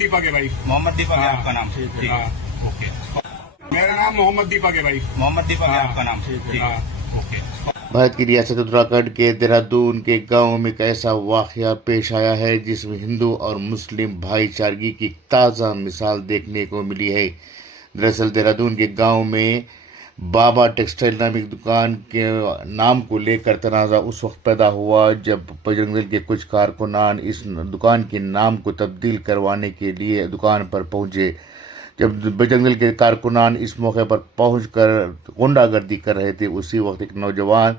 दीपक है भाई। मोहम्मद दीपक है हाँ। आपका नाम? ठीक हाँ। है, ओके। मेरा नाम मोहम्मद दीपक है भाई। मोहम्मद दीपक है हाँ। आपका नाम? ठीक है, हाँ। ओके। भारत की रियासत उत्तराखंड के देहरादून के गांव में एक ऐसा वाकया पेश आया है जिसमें हिंदू और मुस्लिम भाईचारगी की ताज़ा मिसाल देखने को मिली है। दरअसल देहरादून के गांव में बाबा टेक्सटाइल नामक दुकान के नाम को लेकर तनाज़ा उस वक्त पैदा हुआ जब बजरंग दल के कुछ कारकुनान इस दुकान के नाम को तब्दील करवाने के लिए दुकान पर पहुंचे। जब बजरंग दल के कारकुनान इस मौके पर पहुंचकर गुंडागर्दी कर रहे थे, उसी वक्त एक नौजवान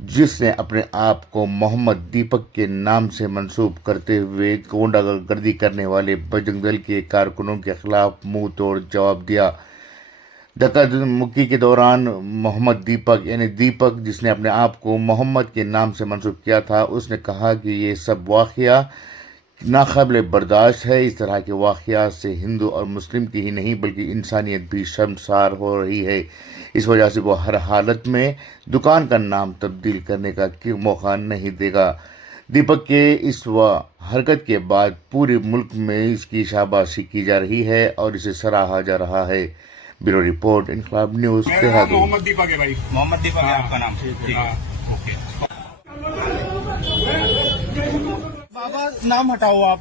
जिसने अपने आप को मोहम्मद दीपक के नाम से मंसूब करते हुए गुंडागर्दी करने वाले बजरंग दल के कारकुनों के खिलाफ मुंह तोड़ जवाब दिया। धक्का मुक्की के दौरान मोहम्मद दीपक यानी दीपक जिसने अपने आप को मोहम्मद के नाम से मंसूब किया था, उसने कहा कि ये सब वाक़या नाक़ाबिल बर्दाश्त है। इस तरह के वाक़यात से हिंदू और मुस्लिम की ही नहीं बल्कि इंसानियत भी शर्मसार हो रही है। इस वजह से वो हर हालत में दुकान का नाम तब्दील करने का मौका नहीं देगा। दीपक के इस हरकत के बाद पूरे मुल्क में इसकी शाबाशी की जा रही है और इसे सराहा जा रहा है। ब्यूरो रिपोर्ट, इनकलाब न्यूज़, मेरा नाम देहरादून। मोहम्मद दीपक है भाई। मोहम्मद दीपक है हाँ। आपका नाम? ठीक है, हाँ। ओके। बाबा नाम हटाओ आप,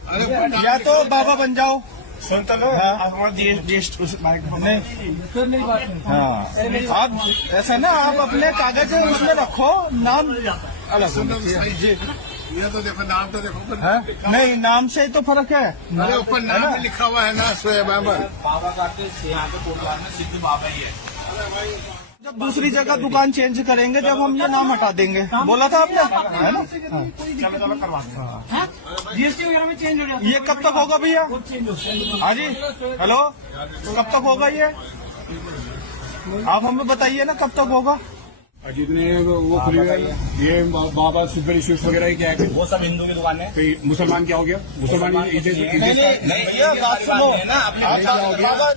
या तो बाबा बन जाओ। सुन तो लो। हाँ। आप जीएसटी उस माइक पर नहीं, हाँ आप ऐसा ना, आप अपने कागज उसमें रखो, नाम अलग होना चाहिए। जी ये तो देखो, नाम तो देखो ऊपर हाँ? नहीं, नाम से ही तो फर्क है। अरे ऊपर नाम भी लिखा हुआ है ना, शोएब अहमद। बाबा का यहाँ पे कोटद्वार में सिद्ध बाबा ही है। जब दूसरी जगह दुकान चेंज करेंगे, जब हम ये नाम हटा देंगे, बोला था आपने, है ना? चलो करवा दो। जीएसटी वगैरह में चेंज हो जाता ये कब तक होगा भैया? हाँ जी, हेलो, कब तक होगा ये? आप हमें बताइए ना, कब तक होगा? जितने वो खुली हुई है, ये बाबा सुखबरी स्वीट्स वगैरह क्या है? वो सब हिंदू की दुकान है। तो मुसलमान क्या हो गया? मुसलमान नहीं, भैया बात सुनो।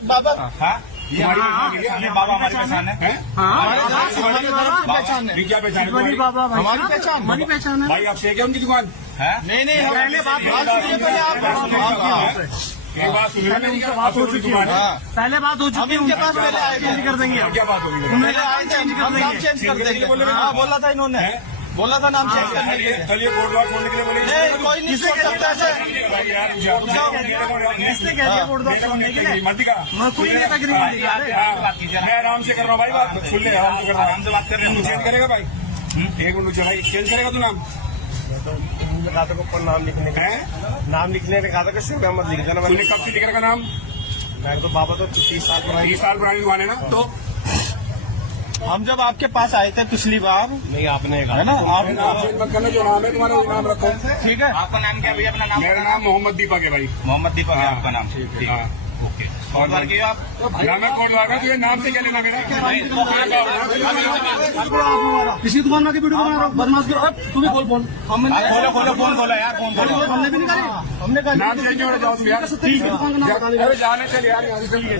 बाबा हाँ, ये बाबा हमारी पहचान है। हमारी पहचान है। ये क्या पहचान है तुम्हारी? हमारी पहचान, हमारी पहचान है। भाई आप से क्या उनकी दुकान? नहीं नहीं, पहले बात सुनिए, पहले आप एक बात सुनिए, उनसे बात हो चुकी है। पहले बात हो हम चुकी है, इनके पास पहले आए चेंज कर देंगे क्या बात होगी? पहले आए थे, हम नाम चेंज कर देंगे। हाँ, बोला था इन्होंने, बोला था नाम चेंज करने के लिए। चलिए कोटद्वार छोड़ने के लिए बोलिए। नहीं, कोई नहीं छोड़ सकता ऐसे। किसने कह दिया कोटद्वार छोड़ने के लिए? मत का मैं कोई नहीं तकरीर नहीं दिखा रहे। मैं आराम से कर रहा हूँ भाई, बात सुन ले, आराम से कर रहा हूँ। आराम से बात कर रहे हैं। चेंज करेगा भाई? एक मिनट चला, चेंज करेगा तू नाम? कहा था ऊपर नाम लिखने का, है नाम लिखने का कहा था कि शोएब अहमद लिख देना। तूने कब से लिख रखा नाम? मैं तो बाबा तो 30 साल पुरानी। 30 साल पुरानी दुकान है ना। तो हम जब आपके पास आए थे पिछली बार, नहीं, आपने है ना, आप नाम चेंज मत करना, जो नाम है तुम्हारा वो नाम रखो। ठीक है। आपका नाम क्या है भैया? अपना नाम? मेरा नाम मोहम्मद दीपक है भाई। मोहम्मद दीपक है आपका नाम? ठीक है, हाँ। ओके। कोटद्वार के हो आप? ना मैं कोटद्वार का, तुझे नाम से क्या लेना मेरा? किसी दुकान में वीडियो बना रहा हूँ, बदमाश करो। अब तू भी बोल बोल। हमने खोलो खोलो, फोन खोलो यार, फोन खोलो। हमने भी नहीं करी। हमने कहा नाम चेंज हो जाओ तुम यार। ठीक है, दुकान का नाम बता दे। अरे जाने चल यार, यहाँ से ठीक है।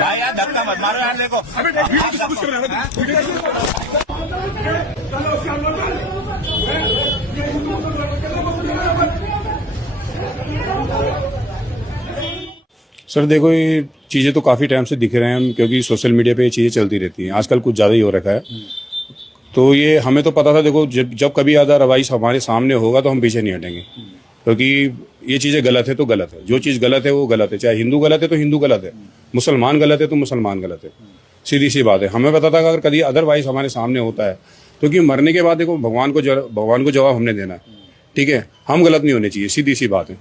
भाई यार धक्का मत मारो यार, देखो। अबे वीडियो तो सब कुछ कर रहा है। सर देखो, ये चीज़ें तो काफ़ी टाइम से दिख रहे हैं हम, क्योंकि सोशल मीडिया पे ये चीज़ें चलती रहती हैं। आजकल कुछ ज़्यादा ही हो रखा है। तो ये हमें तो पता था, देखो जब कभी अदरवाइज हमारे सामने होगा तो हम पीछे नहीं हटेंगे, क्योंकि ये चीज़ें गलत है तो गलत है। जो चीज़ गलत है वो गलत है, चाहे हिंदू गलत है तो हिंदू गलत है, मुसलमान गलत है तो मुसलमान गलत है। सीधी सी बात है। हमें पता था कि अगर कभी अदरवाइज हमारे सामने होता है, क्योंकि मरने के बाद देखो भगवान को जवाब हमने देना है, ठीक है। हम गलत नहीं होने चाहिए, सीधी सी बात है।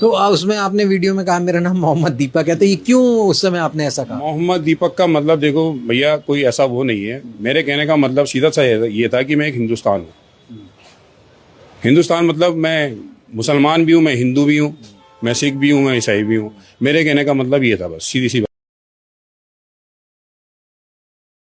तो उसमें आपने वीडियो में कहा मेरा नाम मोहम्मद दीपक है, तो ये क्यों उस समय आपने ऐसा कहा? मोहम्मद दीपक का मतलब देखो भैया, कोई ऐसा वो नहीं है। मेरे कहने का मतलब सीधा सा ये था कि मैं एक हिंदुस्तान हूँ। हिंदुस्तान मतलब मैं मुसलमान भी हूँ, मैं हिंदू भी हूँ, मैं सिख भी हूँ, मैं ईसाई भी हूँ। मेरे कहने का मतलब ये था, बस सीधी सी बात।